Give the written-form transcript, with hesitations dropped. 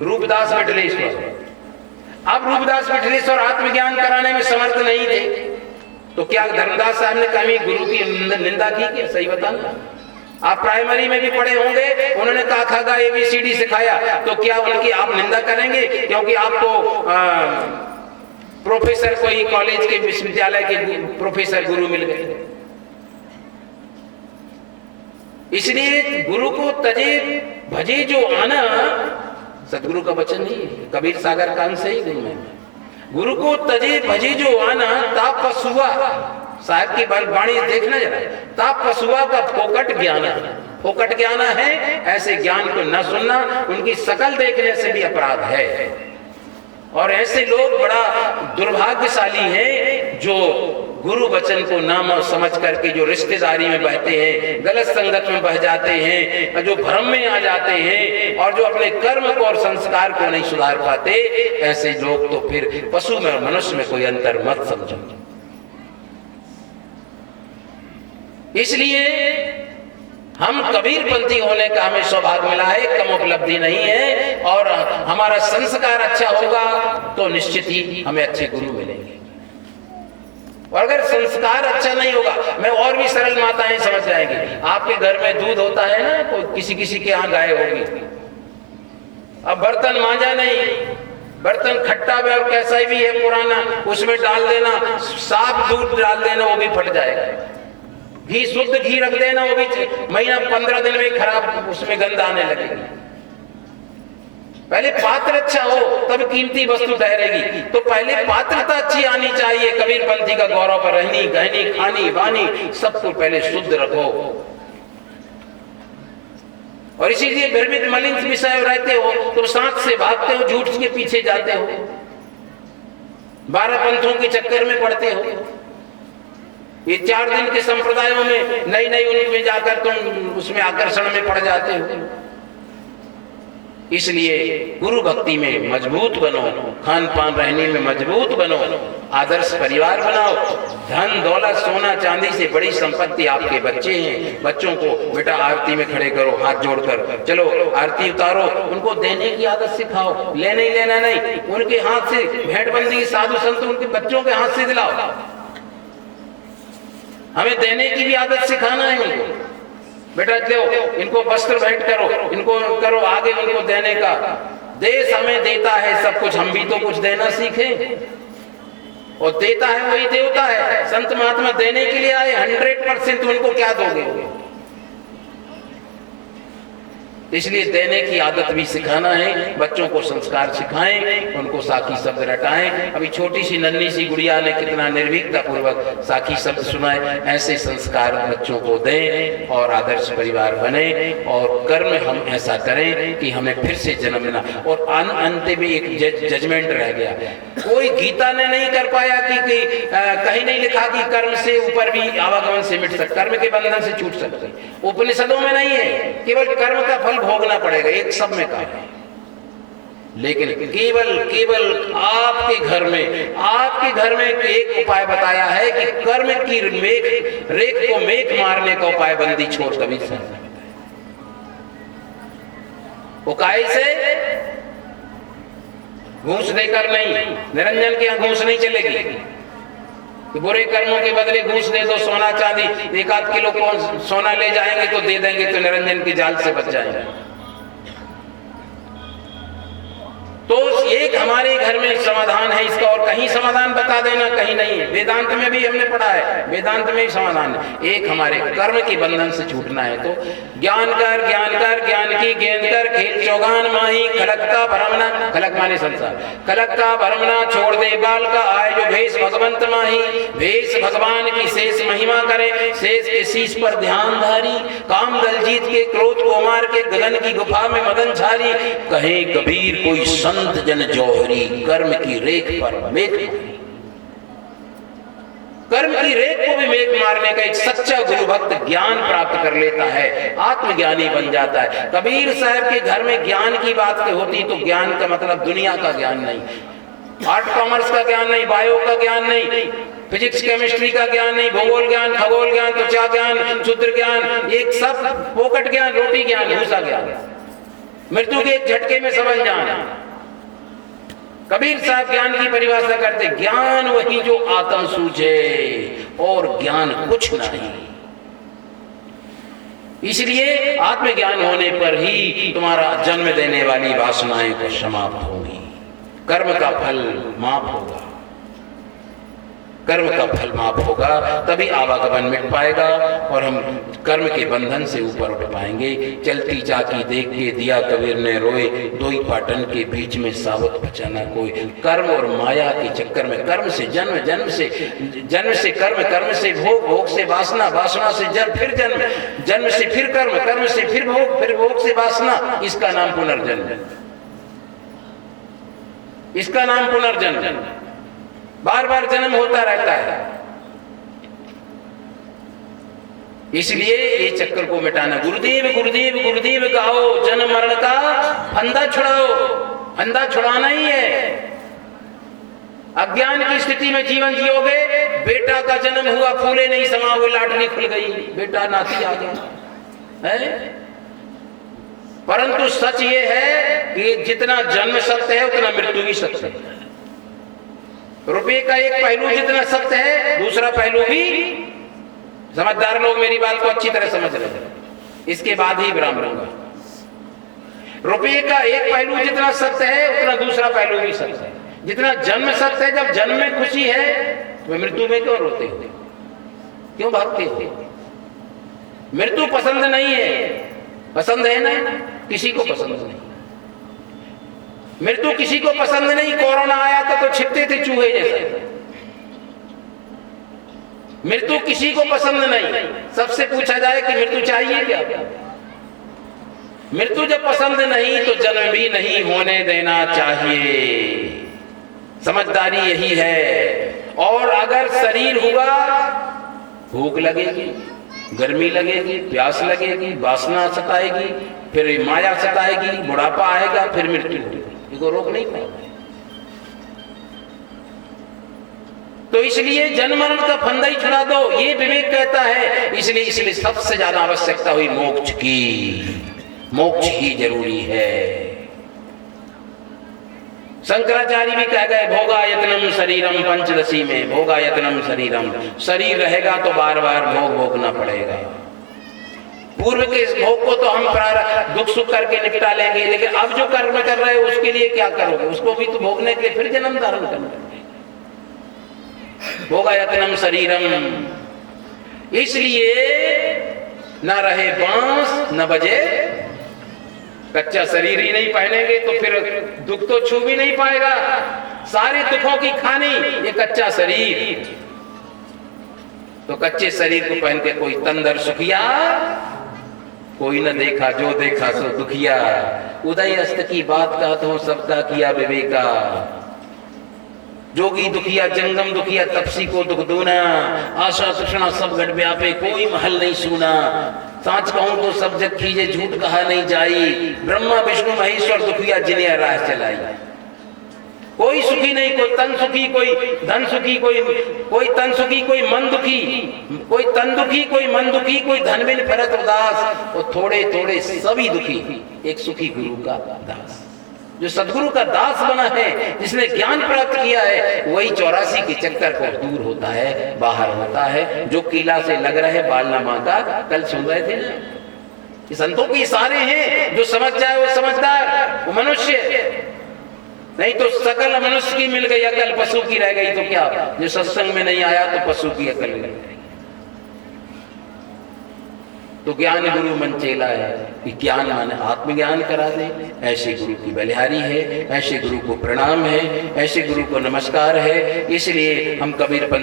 रूपदास विठलेश्वर। अब रूपदास विठलेश्वर आत्मज्ञान कराने में समर्थ नहीं थे, तो क्या धर्मदास साहब ने कभी गुरु की निंदा की क्या? सही बताना। आप प्राइमरी में भी पढ़े होंगे, उन्होंने कहा खा गा ABCD सिखाया, तो क्या उनकी आप निंदा करेंगे क्योंकि आपको प्रोफेसर कोई कॉलेज के विश्वविद्यालय के प्रोफेसर गुरु मिल गए? इसलिए गुरु को तजे भजे जो आना, सतगुरु का वचन नहीं है, कबीर सागर का अंश है गुरु में। गुरु को तजे भजे जो आना, ताप पसुआ, साहब की वाणी देखना जरा, ताप पसुआ का फोकट ज्ञान, फोकट ज्ञान है, ऐसे ज्ञान को न सुनना उनकी शकल देखने से भी अपराध है। और ऐसे लोग बड़ा दुर्भाग्यशाली हैं जो गुरु वचन को ना समझ करके जो रिश्तेदारी में बहते हैं, गलत संगत में बह जाते हैं, जो भ्रम में आ जाते हैं और जो अपने कर्म को और संस्कार को नहीं सुधार पाते, ऐसे लोग तो फिर पशु में और मनुष्य में कोई अंतर मत समझो। इसलिए हम कबीरपंथी होने का हमें सौभाग्य मिला है, कम उपलब्धि नहीं है। और हमारा संस्कार अच्छा होगा तो निश्चित ही हमें अच्छे गुरु मिलेंगे। और अगर संस्कार अच्छा नहीं होगा, मैं और भी सरल माताएं समझ जाएंगी। आपके घर में दूध होता है ना, कोई किसी के यहाँ गाय होगी, अब बर्तन मांजा नहीं, बर्तन खट्टा भी और कैसा भी है पुराना, उसमें डाल देना, साफ दूध डाल देना, वो भी फट जाएगा। घी, शुद्ध घी रख देना, वो भी महीना 15 दिन में खराब, उसमें गंध आने लगेगी। पहले पात्र अच्छा हो तब कीमती वस्तु ठहरेगी। तो पहले पात्रता अच्छी आनी चाहिए। कबीरपंथी का गौरव पर रहनी, गहनी, खानी, बानी सबको पहले शुद्ध रखो। और इसीलिए भ्रमित मलिन विषय रहते हो तो सांस से भागते हो, झूठ के पीछे जाते हो, 12 पंथों के चक्कर में पड़ते हो। ये 4 दिन के संप्रदायों में नई नई उनमें जाकर तुम उसमें आकर्षण में पड़ जाते हो। इसलिए गुरु भक्ति में मजबूत बनो, खान पान रहने में मजबूत बनो, आदर्श परिवार बनाओ। धन दौलत सोना चांदी से बड़ी संपत्ति आपके बच्चे हैं। बच्चों को बेटा आरती में खड़े करो, हाथ जोड़कर चलो आरती उतारो, उनको देने की आदत सिखाओ, लेने ही लेना नहीं, उनके हाथ से भेंटबंदी साधु संत उनके बच्चों के हाथ से दिलाओ। हमें देने की भी आदत सिखाना है उनको। बेटा दो, इनको वस्त्र भेंट करो, इनको करो आगे उनको देने का। देश हमें देता है सब कुछ, हम भी तो कुछ देना सीखें। और देता है वही देवता है। संत महात्मा देने के लिए आए, 100% उनको क्या दोगे? इसलिए देने की आदत भी सिखाना है, बच्चों को संस्कार सिखाएं, उनको साखी शब्द रटाएं। अभी छोटी सी नन्ही सी गुड़िया ने कितना निर्भीकता पूर्वक साखी शब्द सुनाए। ऐसे संस्कार बच्चों को दें और आदर्श परिवार बने। और कर्म हम ऐसा करें कि हमें फिर से जन्म लेना। और अंत में एक जजमेंट रह गया, कोई गीता ने नहीं कर पाया कि कहीं नहीं लिखा कि कर्म से ऊपर भी आवागमन से मिट सकता, कर्म के बंधन से छूट सकते। उपनिषदों में नहीं है, केवल कर्म का फल भोगना पड़ेगा, एक सब में कहा है। लेकिन केवल आपके घर में एक उपाय बताया है कि कर्म की रेख को मेघ मारने का उपाय बंदी छोड़ कबीर साहब। उकाई से घूस देकर नहीं, निरंजन के यहाँ घूस नहीं चलेगी कि बुरे कर्मों के बदले घूस दे दो, सोना चांदी 1-8 किलो को सोना ले जाएंगे तो दे देंगे तो निरंजन की जाल से बच जाएंगे। तो एक हमारे घर में समाधान है इसका, और कहीं समाधान बता देना कहीं नहीं है। वेदांत में भी हमने पढ़ा है, वेदांत में भी समाधान है। एक हमारे कर्म के बंधन से छूटना है तो ज्ञान कर ज्ञान की गेंद कर, खेल चौगान माही, खलक का भरमना, खलक माने संसार, खलक का भरमना छोड़ दे बाल का, आए जो भेष भगवंत माही, भेष भगवान की शेष महिमा करे, शेष के शीश पर ध्यान धारी, काम दलजीत के क्रोध को मार के गगन की गुफा में मदन छारी, कहे कबीर कोई संत जन जौहरी, कर्म की रेख पर मेघ, कर्म की रेख को भी मेघ मारने का एक सच्चा गुरु भक्त ज्ञान प्राप्त कर लेता है, आत्मज्ञानी बन जाता है। कबीर साहब के घर में ज्ञान की बात होती तो ज्ञान का मतलब दुनिया का ज्ञान नहीं, आर्ट कॉमर्स का ज्ञान नहीं, बायो का ज्ञान नहीं, फिजिक्स केमिस्ट्री का ज्ञान नहीं, भूगोल ज्ञान, खगोल ज्ञान, त्वचा ज्ञान, शूद्र ज्ञान, एक सब पोकट ज्ञान, रोटी ज्ञान, भूसा ज्ञान, मृत्यु के एक झटके में समझ जाना। कबीर साहब ज्ञान की परिभाषा करते, ज्ञान वही जो आत्म सूझे और ज्ञान कुछ नहीं। इसलिए आत्मज्ञान होने पर ही तुम्हारा जन्म देने वाली वासनाएं को समाप्त होगी, कर्म का फल माफ होगा, कर्म का फल माफ होगा, तभी आवागमन मिट पाएगा और हम कर्म के बंधन से ऊपर उठ पाएंगे। चलती चाकी देख के दिया कबीर ने रोए, दोई पाटन के बीच में सावत बचाना कोई। कर्म और माया के चक्कर में, कर्म से जन्म, जन्म से कर्म, कर्म से भोग, भोग से वासना, वासना से जन्म, फिर जन्म, जन्म से फिर कर्म, कर्म से फिर भोग, फिर भोग से वासना, इसका नाम पुनर्जन्म, इसका नाम पुनर्जन्म। बार बार जन्म होता रहता है। इसलिए ये चक्कर को मिटाना। गुरुदेव गुरुदेव गुरुदेव गाओ, जन्म मरण का फंदा छुड़ाओ। फंदा छुड़ाना ही है। अज्ञान की स्थिति में जीवन जियोगे, बेटा का जन्म हुआ, फूले नहीं समा हुए, लाटरी खुल गई, बेटा नाती आ गया है। परंतु सच ये है कि जितना जन्म सत्य है उतना मृत्यु भी सत्य है। रुपये का एक पहलू जितना सत्य है, दूसरा पहलू भी, समझदार लोग मेरी बात को अच्छी तरह समझ रहे हैं, इसके बाद ही विराम लूंगा। रुपये का एक पहलू जितना सत्य है उतना दूसरा पहलू भी सत्य है। जितना जन्म सत्य है, जब जन्म में खुशी है तो मृत्यु में क्यों रोते हो, क्यों भागते हो? मृत्यु पसंद नहीं है, पसंद है ना, किसी को पसंद नहीं। मृत्यु किसी को पसंद नहीं। कोरोना आया था तो छिपते थे चूहे जैसे। मृत्यु किसी को पसंद नहीं। सबसे पूछा जाए कि मृत्यु चाहिए क्या? मृत्यु जब पसंद नहीं तो जन्म भी नहीं होने देना चाहिए। समझदारी यही है। और अगर शरीर हुआ, भूख लगेगी, गर्मी लगेगी, प्यास लगेगी, वासना सताएगी, फिर माया सताएगी, बुढ़ापा आएगा, फिर मृत्यु होगी, इसको रोक नहीं पाएगा। तो इसलिए जन्म मरण का फंदा ही छुड़ा दो, ये विवेक कहता है। इसलिए सबसे ज्यादा आवश्यकता हुई मोक्ष की। मोक्ष ही जरूरी है। शंकराचार्य भी कह गए, भोगायतनम शरीरम पंचदशी में, भोगायतनम शरीरम। शरीर रहेगा तो बार बार भोग भोगना पड़ेगा। पूर्व के भोग को तो हम दुख सुख करके निपटा लेंगे, लेकिन अब जो कर्म कर रहे हो उसके लिए क्या करोगे? उसको भी तो भोगने के फिर जन्म धारण करना है। भोगायतनम शरीरम। इसलिए न रहे बांस न बजे, कच्चा शरीर ही नहीं पहनेंगे तो फिर दुख तो छू भी नहीं पाएगा। सारे दुखों की खानी ये कच्चा शरीर। तो कच्चे शरीर को पहन के कोई तंदर सुखिया, कोई न देखा जो देखा सो दुखिया। उदय अस्त की बात कहत हो, सबका किया विवेका। जोगी दुखिया जंगम दुखिया, तपसी को दुख दूना। आशा तृष्णा सब घट व्यापे, कोई महल नहीं सुना। सांच कहूं तो सब जग खीजे, झूठ कहा नहीं जाई। ब्रह्मा विष्णु महेश्वर दुखिया, जिन्हें राह चलाई। कोई सुखी नहीं, कोई तन सुखी, कोई धन सुखी, कोई तन सुखी, कोई मन दुखी, कोई तन दुखी, कोई मन दुखी, कोई धन बिन फिरत उदास। और थोड़े थोड़े सभी दुखी, एक सुखी गुरु का दास। जो सदगुरु का दास बना है, जिसने ज्ञान प्राप्त किया है, वही 84 के चक्कर को दूर होता है, बाहर होता है। जो किला से लग रहे बालनामा का कल सुन रहे थे ना, ये संतों के इशारे हैं। जो समझ जाए वो समझदार, वो मनुष्य। नहीं तो सकल मनुष्य की मिल गई अकल, पशु की रह गई तो क्या? जो सत्संग में नहीं आया तो पशु की अकल मिल गई। तो ज्ञान गुरु मन चेला है कि ज्ञान माने आत्मज्ञान करा दे। ऐसे गुरु की बलिहारी है, ऐसे गुरु को प्रणाम है, ऐसे गुरु को नमस्कार है। इसलिए हम कबीर